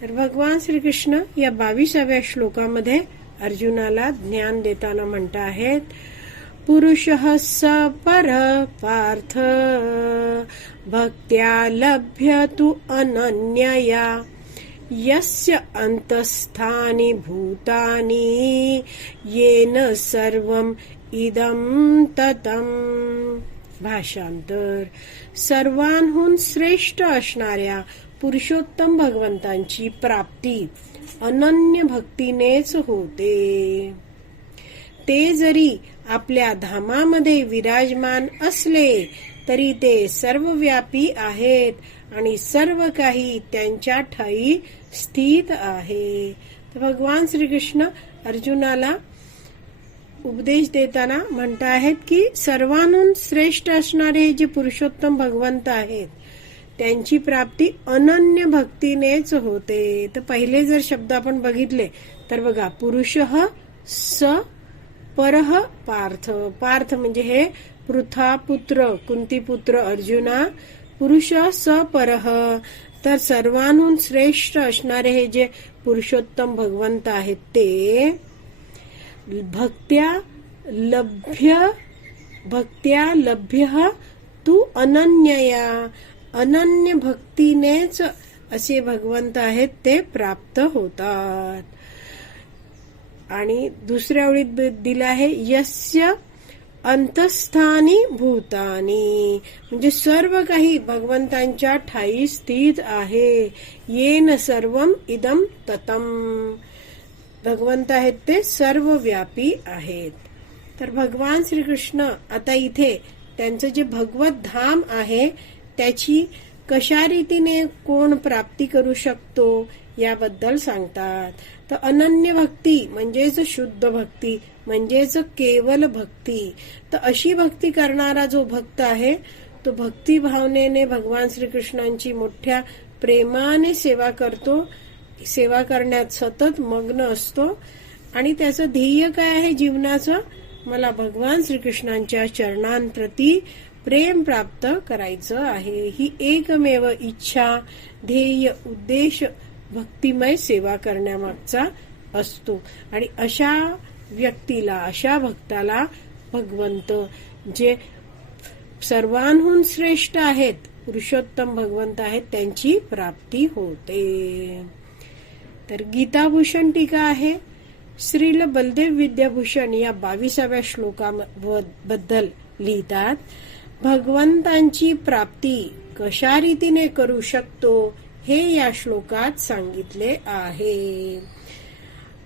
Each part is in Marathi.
तर भगवान श्रीकृष्ण या बावीसाव्या श्लोकामध्ये अर्जुनाला ज्ञान देताना म्हणता आहेत पुरुष स पर पार्थ भक्त्या लभ्य तू अनन्यया यस्य अंतस्थानी भूतानी येन सर्वम इदम ततम। भाषांतर. सर्वांहून श्रेष्ठ असणाऱ्या पुरुषोत्तम भगवंतांची प्राप्ती अनन्य भक्तीनेच होते. ते जरी आपल्या धामामध्ये विराजमान असले तरी ते सर्वव्यापी आहेत आणि सर्व काही त्यांच्या ठाई स्थित आहे. भगवान श्रीकृष्ण अर्जुनाला उपदेश देताना म्हणत आहेत की सर्वांहून श्रेष्ठ असणारे हे जे पुरुषोत्तम भगवंत आहेत त्यांची प्राप्ती अनन्य भक्तीनेच होते. तर पहिले जर शब्द आपण बघितले तर बघा पुरुष स परह पार्थ. पार्थ म्हणजे हे पृथा पुत्र कुंती पुत्र अर्जुना पुरुष स परह तर सर्वांहून श्रेष्ठ असणारे हे जे पुरुषोत्तम भगवंत आहेत ते भक्त्या लभ्य भक्त्या लभ्य तू अनन्यया. अनन्य भक्तीनेच असे भगवंत आहेत ते प्राप्त होतात. आणि दुसऱ्या ओळीत दिलं आहे यस्य अंतस्थानी भूतानी. म्हणजे सर्व काही भगवंतांच्या ठाई स्थित आहे. येन सर्वम इदम ततम. भगवंत आहेत ते सर्व व्यापी आहेत. तर भगवान श्रीकृष्ण आता इथे त्यांचं जे भगवत धाम आहे त्याची कशा रीतीने कोण प्राप्ती करू शकतो याबद्दल सांगतात. तर अनन्य भक्ती म्हणजेच शुद्ध भक्ती म्हणजेच केवल भक्ती. तर अशी भक्ती करणारा जो भक्त आहे तो भक्ती भावनेने भगवान श्रीकृष्णांची मोठ्या प्रेमाने सेवा करतो. सेवा करण्यात सतत मग्न असतो. आणि त्याचं ध्येय काय आहे जीवनाचं? मला भगवान श्रीकृष्णांच्या चरणांप्रती प्रेम प्राप्त करायचं आहे. ही एकमेव इच्छा ध्येय उद्देश भक्तिमय सेवा करण्यामागचा असतो. आणि अशा व्यक्तीला अशा भक्ताला भगवंत जे सर्वांहून श्रेष्ठ आहेत पुरुषोत्तम भगवंत आहेत त्यांची प्राप्ती होते. तर गीताभूषण टीका आहे. श्रील बलदेव विद्याभूषण या बावीसाव्या श्लोकाबद्दल लिहितात भगवंतांची प्राप्ती कशा रीतीने करू शकतो हे या श्लोकात सांगितले आहे.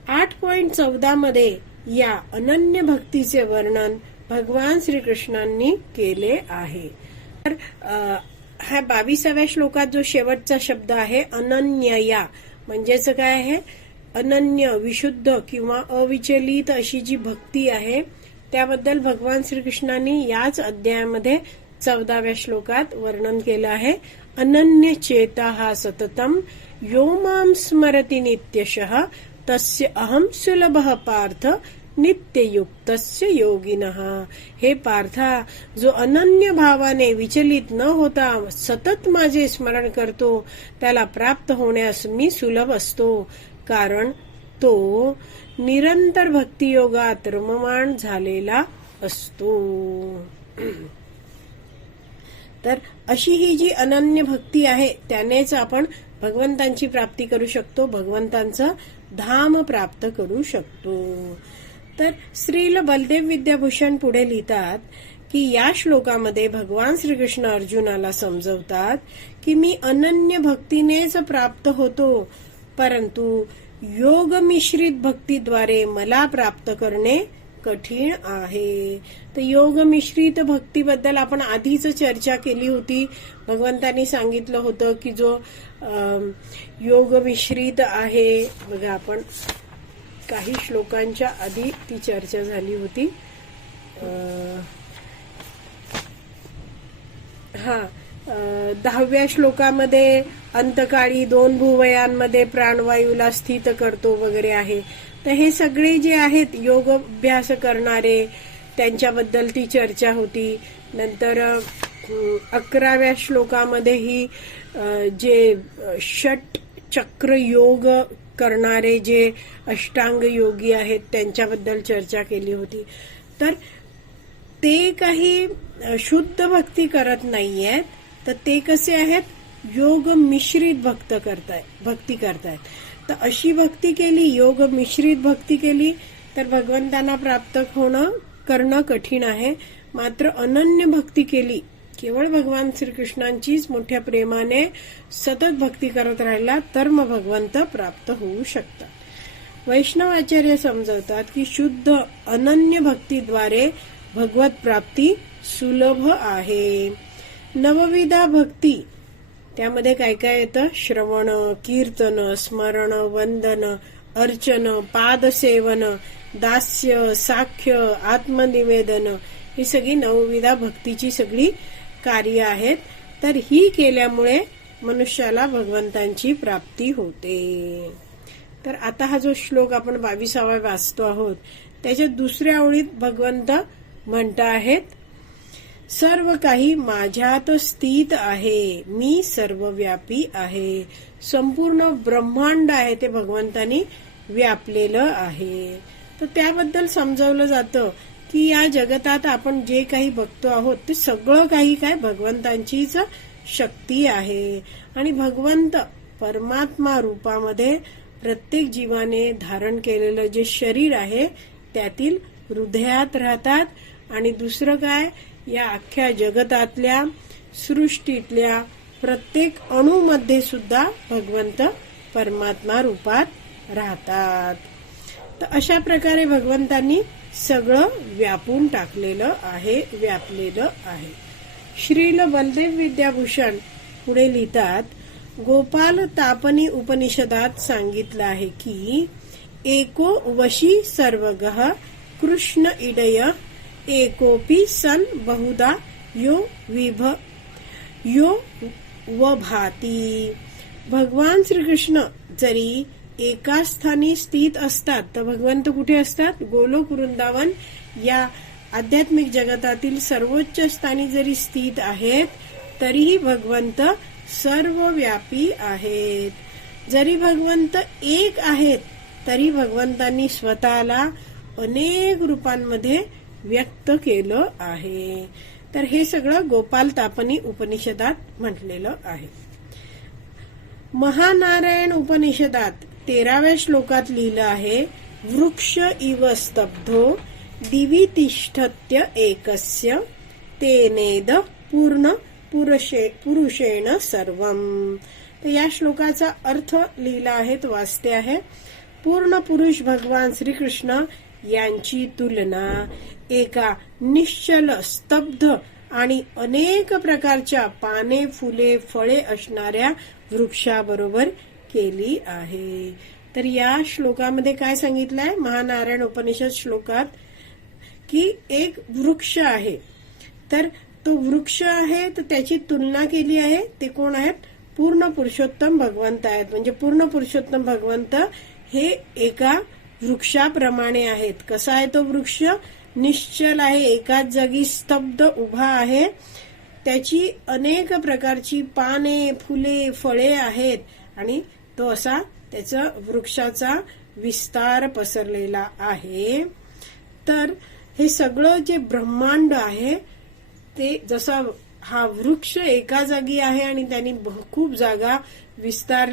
आठ पॉइंट चौदा मध्ये या अनन्य भक्तीचे वर्णन भगवान श्रीकृष्णांनी केले आहे. तर हा बावीसाव्या श्लोकात जो शेवटचा शब्द आहे अनन्यया म्हणजेच काय आहे? अनन्य विशुद्ध किंवा अविचलित अशी जी भक्ती आहे त्याबद्दल भगवान श्रीकृष्णांनी याच अध्यायामध्ये चौदाव्या श्लोकात वर्णन केलं आहे. अनन्य चेता हा सततम यो माम स्मरती नित्यशः तस्य अहम सुलभ पार्थ नित्ययुक्त योगिन। हे पार्था जो अनन्य भावाने विचलित न होता सतत माझे स्मरण करतो त्याला प्राप्त होण्यास मी सुलभ असतो. कारण तो निरंतर भक्तियोगात रममाण झालेला असतो. तर अशी ही जी अनन्य भक्ती आहे त्यानेच आपण भगवंतांची प्राप्ती करू शकतो भगवंतांचं धाम प्राप्त करू शकतो. तर श्रील बलदेव विद्याभूषण पुढे लिहितात की या श्लोकामध्ये भगवान श्रीकृष्ण अर्जुनाला समजवतात की मी अनन्य भक्तीनेच प्राप्त होतो परंतु योग मिश्रित भक्तीद्वारे मला प्राप्त करणे कठीण आहे. तर योग मिश्रित भक्तीबद्दल आपण आधीच चर्चा केली होती. भगवंतांनी सांगितलं होतं की जो योग मिश्रित आहे बघा आपण. काही श्लोकांच्या आधी ती चर्चा झाली होती. हा दहाव्या श्लोकामध्ये अंतकाळी दोन भुवयांमध्ये प्राणवायूला स्थित करतो वगैरे आहे. तर हे सगळे जे आहेत योग अभ्यास करणारे त्यांच्याबद्दल ती चर्चा होती. नंतर अकराव्या श्लोकामध्ये ही जे षट चक्र योग करणारे जे अष्टांग योगी आहेत त्यांच्याबद्दल चर्चा केली होती. तर ते काही शुद्ध भक्ती करत नाहीयेत तर ते कसे आहेत? योग मिश्रित भक्त करताय भक्ती करतायत. तर अशी भक्ती केली योग मिश्रित भक्ती केली तर भगवंतांना प्राप्त होणं करणं कठीण आहे. मात्र अनन्य भक्ती केली केवळ भगवान श्रीकृष्णांचीच मोठ्या प्रेमाने सतत भक्ती करत राहिला तर मग भगवंत प्राप्त होऊ शकतात. वैष्णवाचार्य समजवतात की शुद्ध अनन्य भक्तीद्वारे भगवत प्राप्ती सुलभ आहे. नवविधा भक्ती. त्यामध्ये काय काय येतं? श्रवण कीर्तन स्मरण वंदन अर्चन पादसेवन दास्य साख्य आत्मनिवेदन. ही सगळी नवविधा भक्तीची सगळी कार्य आहेत तर ही केल्यामुळे मनुष्याला भगवंतांची प्राप्ती होते. तर आता हा जो श्लोक आपण बावीसावा वाचतो आहोत त्याच्या दुसऱ्या ओळीत भगवंत म्हणता आहेत सर्व काही माझ्यात स्थित आहे मी सर्वव्यापी आहे. संपूर्ण ब्रह्मांड आहे ते भगवंतानी व्यापलेलं आहे. तर त्याबद्दल समजवलं जातं की या जगतात आपण जे काही बघतो आहोत ते सगळं काही काय भगवंतांचीच शक्ती आहे. आणि भगवंत परमात्मा रूपामध्ये प्रत्येक जीवाने धारण केलेलं जे शरीर आहे त्यातील हृदयात राहतात. आणि दुसरं काय या अख्ख्या जगतातल्या सृष्टीतल्या प्रत्येक अणूमध्ये सुद्धा भगवंत परमात्मा रूपात राहतात. तर अशा प्रकारे भगवंतांनी सगळं व्यापून टाकलेलं आहे व्यापलेलं आहे. श्रील बलदेव विद्याभूषण पुढे लिहितात गोपाल तापनी उपनिषदात सांगितलं आहे की एको वशी सर्वगः कृष्ण इडय एकोपी सन बहुदा यो विभ यो व भाती भगवान श्रीकृष्ण जरी एका स्थानी स्थित असतात. तर भगवंत कुठे असतात? गोलोक वृंदावन या आध्यात्मिक जगतातील सर्वोच्च स्थानी जरी स्थित आहेत तरीही भगवंत सर्वव्यापी आहेत. जरी भगवंत एक आहेत तरी भगवंतांनी स्वतःला अनेक रूपांमध्ये व्यक्त केलं आहे. तर हे सगळं गोपाल तापनी उपनिषदात म्हटलेलं आहे. महानारायण उपनिषदात तेराव्या श्लोकात लिहिलं आहे वृक्ष इव स्तब्धो दिवी तिष्ठत्य एकस्य तेनेद पूर्ण पुरुषे पुरुषेण सर्व तर या श्लोकाचा अर्थ लिहिला आहे तो वाचते आहे पूर्ण पुरुष भगवान श्रीकृष्ण यांची तुलना एका निश्चल स्तब्ध आणि अनेक प्रकारच्या पाने फुले फळे असणाऱ्या वृक्षाबरोबर केली आहे. तर या श्लोकामध्ये काय सांगितलंय? महानारायण उपनिषद श्लोकात की एक वृक्ष आहे. तर तो वृक्ष आहे तर त्याची तुलना केली आहे. ते कोण आहेत? पूर्ण पुरुषोत्तम भगवंत आहेत. म्हणजे पूर्ण पुरुषोत्तम भगवंत हे एका वृक्षाप्रमाणे आहेत. कसा आहे तो वृक्ष? निश्चल आहे एकाच जागी स्तब्ध उभा आहे. त्याची अनेक प्रकारची पाने फुले फळे आहेत. आणि तो असा त्याचा वृक्षाचा विस्तार पसरलेला आहे. तर हे सगळं जे ब्रह्मांड आहे ते जसा हा वृक्ष एका जागी आहे आणि त्यांनी भ- खूप जागा विस्तार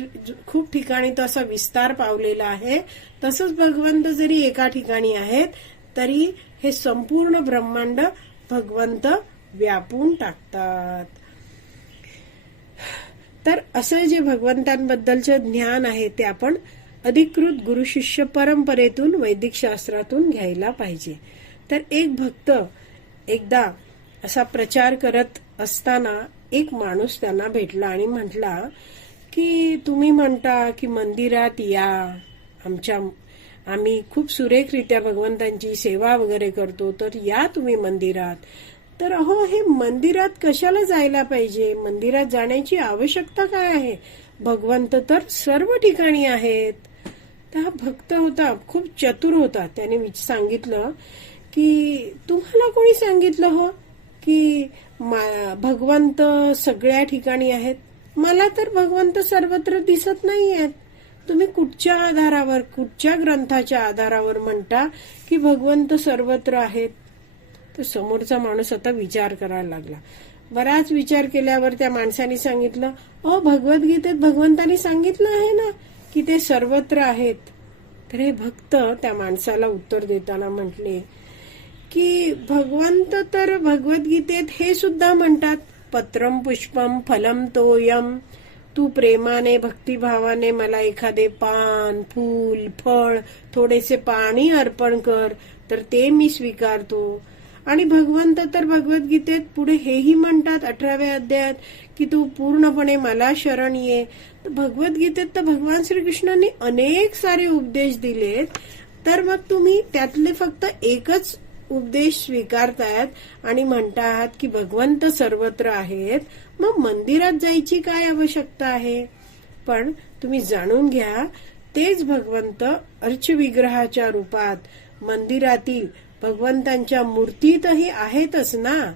खूप ठिकाणी तो असा विस्तार पावलेला आहे. तसंच भगवंत जरी एका ठिकाणी आहेत तरी हे संपूर्ण ब्रह्मांड भगवंत व्यापून टाकतात. तर असं जे भगवंतांबद्दलचं ज्ञान आहे ते आपण अधिकृत गुरु शिष्य परंपरेतून वैदिक शास्त्रातून घ्यायला पाहिजे. तर एक भक्त एकदा असा प्रचार करत असताना एक माणूस त्यांना भेटला आणि म्हटला की तुम्ही म्हणता की मंदिरात या. आमच्या आम्ही खूप सुरेखरित्या भगवंतांची सेवा वगैरे करतो तर या तुम्ही मंदिरात. तर अहो हे मंदिरात कशाला जायला पाहिजे? मंदिरात जाण्याची आवश्यकता काय आहे? भगवंत तर सर्व ठिकाणी आहेत. तर हा भक्त होता खूप चतुर होता. त्याने सांगितलं की तुम्हाला कोणी सांगितलं हो? की मा- भगवंत सगळ्या ठिकाणी आहेत. मला तर भगवंत सर्वत्र दिसत नाही आहेत तुम्ही कुठच्या आधारावर कुठच्या ग्रंथाच्या आधारावर म्हणता की भगवंत सर्वत्र आहेत? तर समोरचा माणूस आता विचार करायला लागला. बराच विचार केल्यावर त्या माणसाने सांगितलं अ भगवद्गीतेत भगवंतानी सांगितलं आहे ना की ते सर्वत्र आहेत. तर हे भक्त त्या माणसाला उत्तर देताना म्हटले की भगवंत तर भगवद्गीतेत हे सुद्धा म्हणतात पत्रम पुष्पम फलम तोयम तू प्रेमाने भक्तिभावाने मला एखादे पान फूल फळ थोडेसे पाणी अर्पण कर तर ते मी स्वीकारतो. आणि भगवंत तर भगवद्गीतेत पुढे हेही म्हणतात अठराव्या अध्यायात की तू पूर्णपणे मला शरण ये. तर भगवद्गीतेत तर भगवान श्रीकृष्णांनी अनेक सारे उपदेश दिलेत. तर मग तुम्ही त्यातले फक्त एकच उपदेश स्वीकारतायत आणि म्हणतात की भगवंत सर्वत्र आहेत. मग मंदिरात जायची काय आवश्यकता आहे? पण तुम्ही जाणून घ्या तेच भगवंत अर्चविग्रहाच्या रूपात मंदिरातील भगवंतांच्या मूर्तीतही आहेतच ना?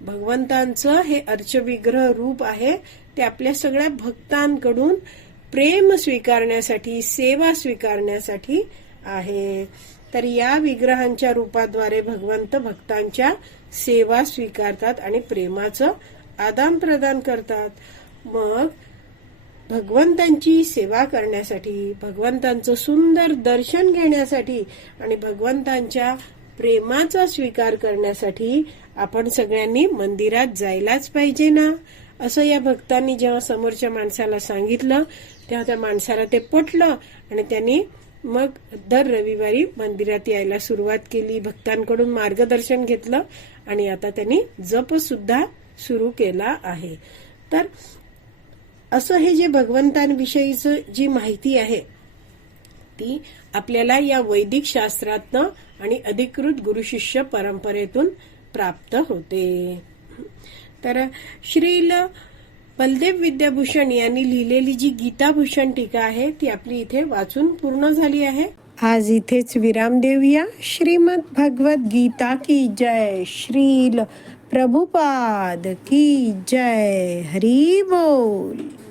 भगवंतांचं हे अर्चविग्रह रूप आहे ते आपल्या सगळ्या भक्तांकडून प्रेम स्वीकारण्यासाठी सेवा स्वीकारण्यासाठी आहे. तर या विग्रहांच्या रूपाद्वारे भगवंत भक्तांच्या सेवा स्वीकारतात आणि प्रेमाचं आदान प्रदान करतात. मग भगवंतांची सेवा करण्यासाठी भगवंतांचं सुंदर दर्शन घेण्यासाठी आणि भगवंतांच्या प्रेमाचा स्वीकार करण्यासाठी आपण सगळ्यांनी मंदिरात जायलाच पाहिजे ना? असं या भक्तांनी जेव्हा समोरच्या माणसाला सांगितलं तेव्हा त्या माणसाला ते पटलं आणि त्यांनी मग दर रविवारी मंदिरात यायला सुरुवात केली. भक्तांकडून मार्गदर्शन घेतलं आणि आता त्यांनी जप सुद्धा सुरू केला आहे. तर असं हे जे भगवंतांविषयीचं जी माहिती आहे ती आपल्याला या वैदिक शास्त्रातनं आणि अधिकृत गुरुशिष्य परंपरेतून प्राप्त होते. तर श्रील बलदेव विद्याभूषण यांनी लिहिलेली जी गीताभूषण टीका आहे ती आपली इथे वाचून पूर्ण झाली आहे. आज इथेच विराम देऊया. श्रीमद भगवत गीता की जय. श्रील प्रभुपाद की जय. हरी बोल.